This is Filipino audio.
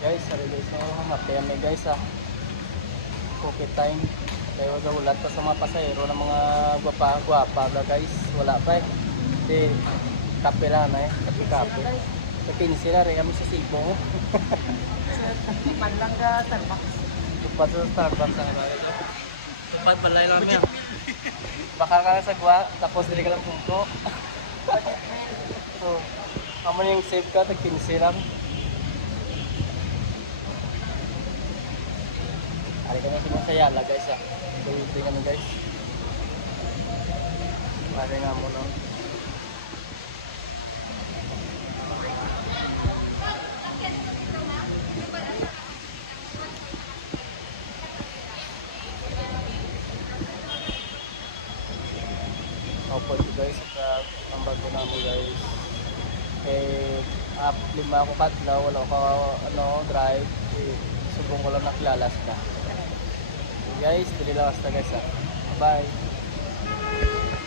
Guys, sorry guys, so mapiyan may guys pocket time. Kaya wag ulat pa sa mga pasahero ng mga gwapa na guys. Wala pa eh. Hindi, kape lang na eh. Kape. Sa 15 na rin kami sa Cebu. Tupad lang ka, Starbucks. Tupad sa Starbucks ang ano. Tupad balay lang yan. Baka ka na sa gwa, tapos hindi ka lang punto. So, kamo yung save ka, tag 15 lang. Ari kami pinasayala guys Ito kami guys. Pare nga mo no. Opo ito guys ang bago namin guys. Lima ako kadlaw, wala ko drive. Subong ko lang nakilalas na. Guys, dili lang hasta guys Bye.